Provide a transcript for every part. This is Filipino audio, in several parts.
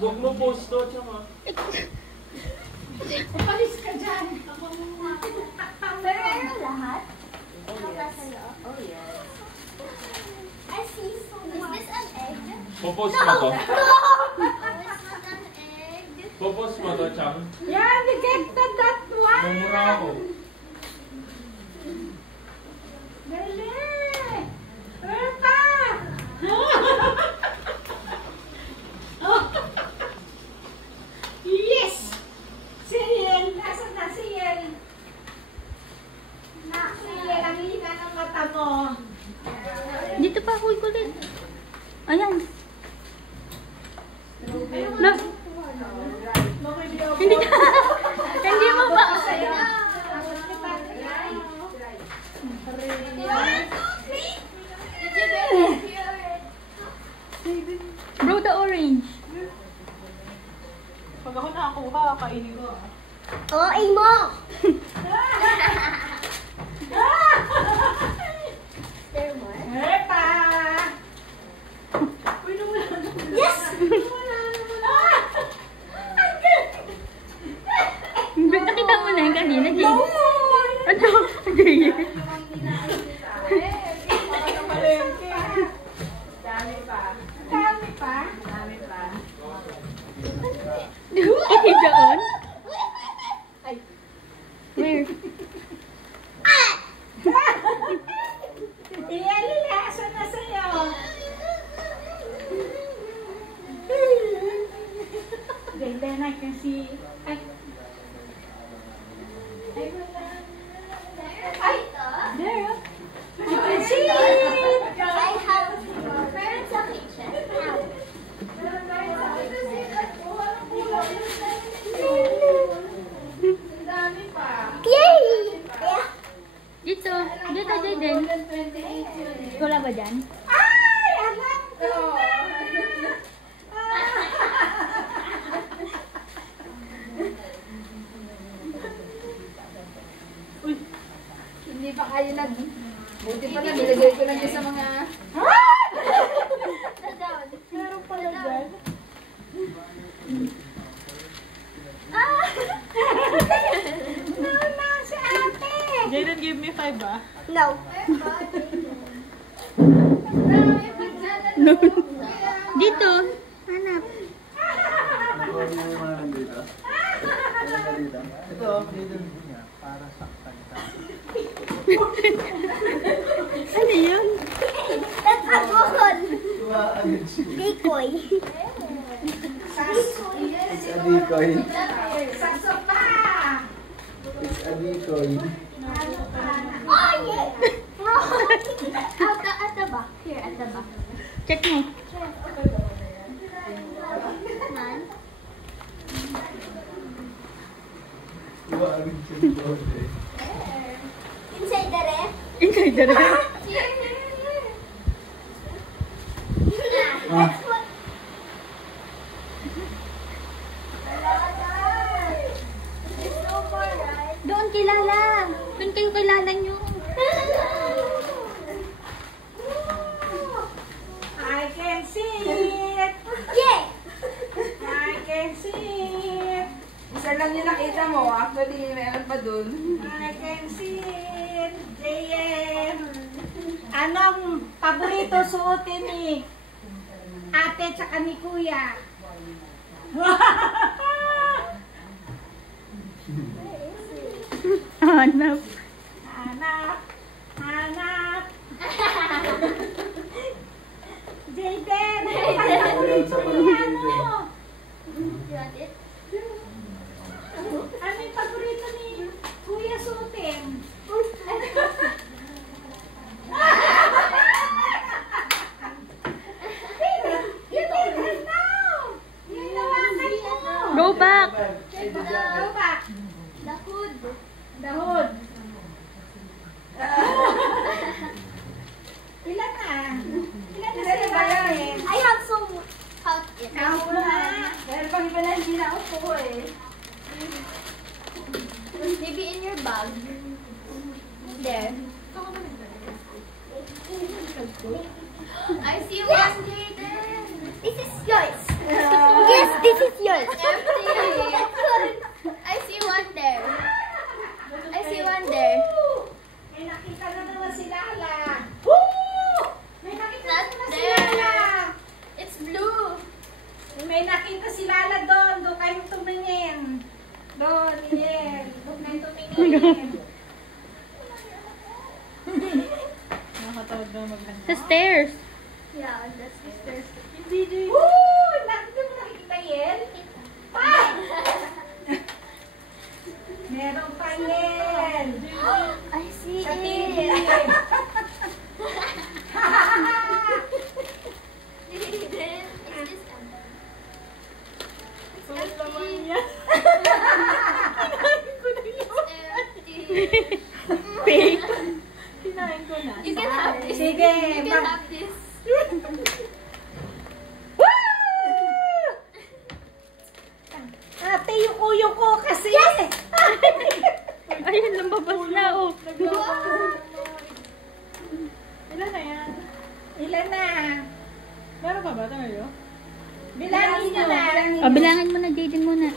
Huwag mo post to, tsaka. Upalis ka dyan. Pero ano lahat? Oh, yes. I see so much. Is this an egg? Popost mo to. No! It's not an egg. Popost mo to, Chang. Yeah, rejected that one. Mumura ako. Dali. Erpa. Yes. Si Yel. Nasaan na si Yel? Si Yel, ang hina ng mata mo. Dito pa ako ulit. Ayan. Na. Hindi ka. Hindi mo ba? Bro, the orange. Pag ako nakakuha, kainin ko. Oo, imo! There more? Erpa. Yes! Nakita mo na yung kanina, Jay. Ano? Jay. Dami pa. Dami pa? Dami pa. Okay, doon? Where? Ialilasa na sa'yo. Then I can see. Ay. Ay, wala. Ay, there. I can see it. I have parents of kitchen. Dami pa. Yay! Yeah. Dito. Dito, Jaden. Wala ba dyan? Ay, alam ko na. Uy, hindi pa kayo nag... Buti pa na, nilagay ko lang sa mga... Meron pala dyan. No, si ate. Jaden, give me 5 ah. No. No. Dito. Hanap. Ito, dito niya, para saktan ka. Ano yun? That's a bukod. Agad siya. Decoy. It's a decoy. Sakso pa. It's a decoy. Oh, yeah. At the back. Here, at the back. Check mo. None. Diba agad siya dito? Inside the ref. Inside the ref. Here. Ah. That's what. There's no more, right? Doon kilala. Doon kayo kilala nyo. I can see it. Yeah. I can see it. Isa lang yung nakita mo, actually meron pa dun. I can see it. JM. Anong paborito suotin ni ate tsaka ni kuya? Hanap. Hanap. Hanap. Jaden. Ang paborito ni ano? You want it? Ano yung paborito ni kuya suotin? You don't know. Yung nawakan mo. Go back. Go back. The hood. The hood. Ilan na? Ilan na sila ba yun? I have some. Count it. Count na. Pero pag iba na hindi na upo eh. Maybe in your bag. There. I see one, Jaden. This is yours. This is yours. Empty. I see one there. I see one there. May nakita na naman si Lala. May nakita Not na si there. Lala. It's blue. May nakita si Lala doon. Doon kayong tumingin. Doon, yes. Doon kayong tumingin. Sa stairs. Yeah, on the sisters. Woo! Nakita mo nakikita yan? Meron pa yan. I see Sa TV. it. It's empty. Fake. You can have this. Sige, You can have this. Ate, yung uyo ko kasi. Ayun, lumabas na, oh. Ilan na yan? Ilan na? Meron pa ba tayo? Bilangin nyo na. O, bilangin mo na, Jaden muna.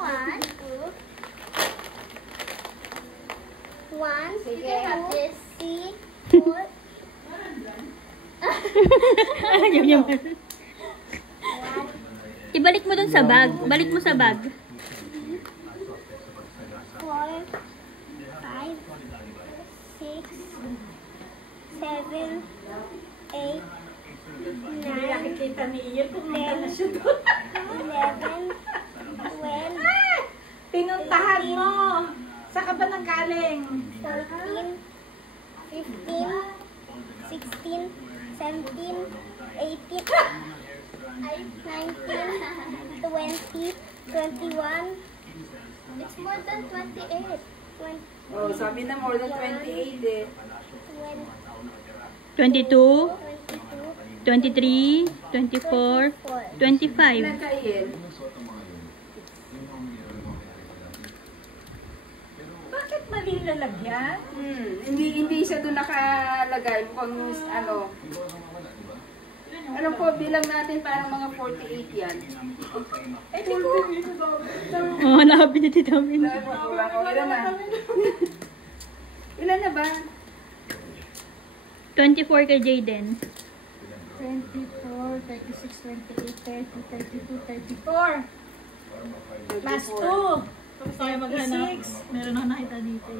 One, two. One, you can have this. See, four. Ayaw niya. Ibalik mo dun sa bag. Balik mo sa bag. 4, 5, 6, 7, 8, 9, Nakikita ni Ian kung na siya doon. 11, 12, Pinuntahan mo. Saan ka ba nanggaling? 14, 15, 16, 17, 18, 19, 20, 21. It's more than 28. 20, Oh, sabi na more than 28 eh. 22, 22, 23, 24, 4. 25. Ilan ka, Iel? Bakit mali lalagyan? Hindi siya doon nakalagay. Mukhang ano. Ano po, bilang natin parang mga 48 yan. Eh, di ko. Oh, nabi na titamin. Ilan na? Ilan na ba? 24 kay Jaden. 24, 36, 28, 30, 32, 34. Plus 2. Tapos tayo maghanap. 36. Meron ako nakita dito.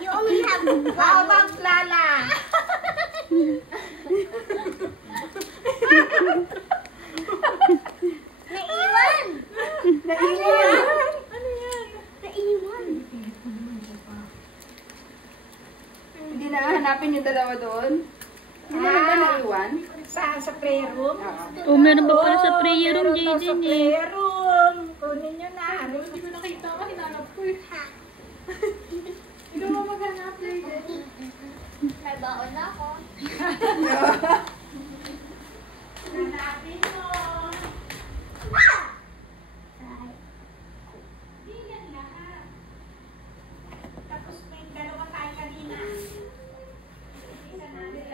You only have one. How about Lala? Naiwan! Naiwan! Naiwan. Hindi na hanapin yung dalawa doon? Hindi na ba naiwan? Sa playroom? Oo. Oh, meron ba pala sa prayer room, Meron daw sa Jaden eh. playroom. Kunin nyo na. Hindi ko nakita ka, hinanap ko eh. Ikaw mo maghanap eh. May baon na ako. Hanapin mo. Tingnan lahat. Tapos may dalawa tayo kanina. Isa namin.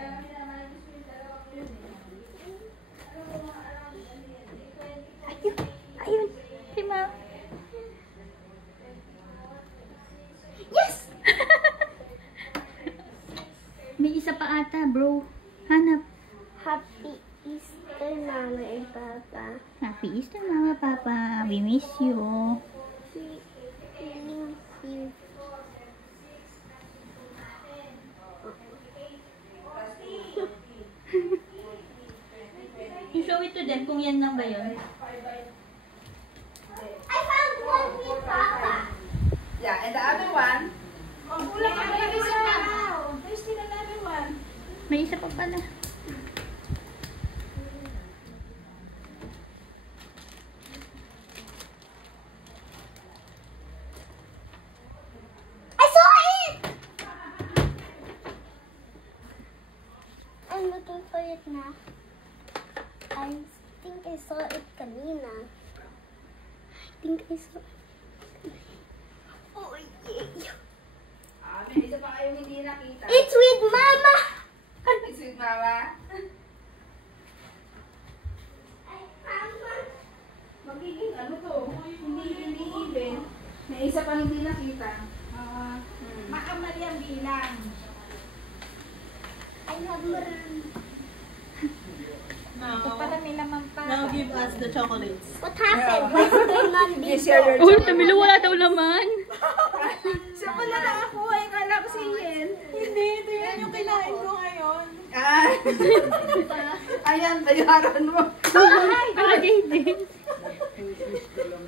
Ayun, si Ma. Yes! May isa pa ata, bro. Hanap. Happy Easter, Mama and Papa. Happy Easter, Mama, Papa. We miss you. Feeling you. I-show it to them kung yan lang ba yun. I found one with Papa. Yeah, and the other one? Oh, kulang ka na isa. There's still another one. May isa pa pala. I saw it! I'm looking for it now. I think I saw it kanina. I think I saw it. Oh, yeah. May makita. Makamali ang bilang. I have maroon. Ito pala nila mampa. Now give us the chocolates. What happened? Why did they not be share your Uy, Tamilo, wala daw laman. Siya pala na ako eh. Kala ko si Yen. Hindi, ito yan yung kinain ko ngayon. Ayan, bayaran mo. Palagay din.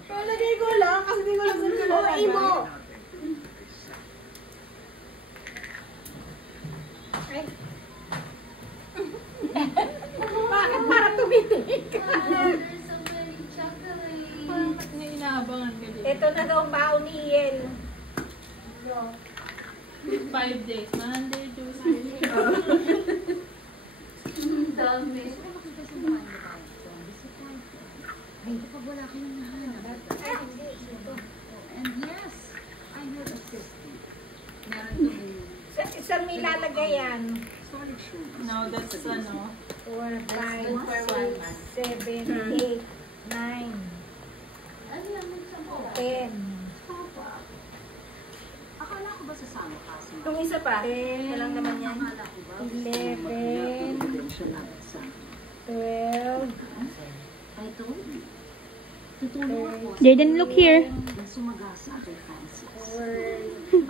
Palagay ko lang kasi di ko lang saan ko Oh, Imo. Bakit para tumitig? Ba't niya inaabangan ka din? Ito na daw ang baon ni Iel. 5 days. Monday, Tuesday. Saan may lalagay yan? No, that's ano. 4, 5, 6, 7, 8, 9, 10. Itong isa pa. Walang naman yan. 11, 12, Jaden, look here. 14,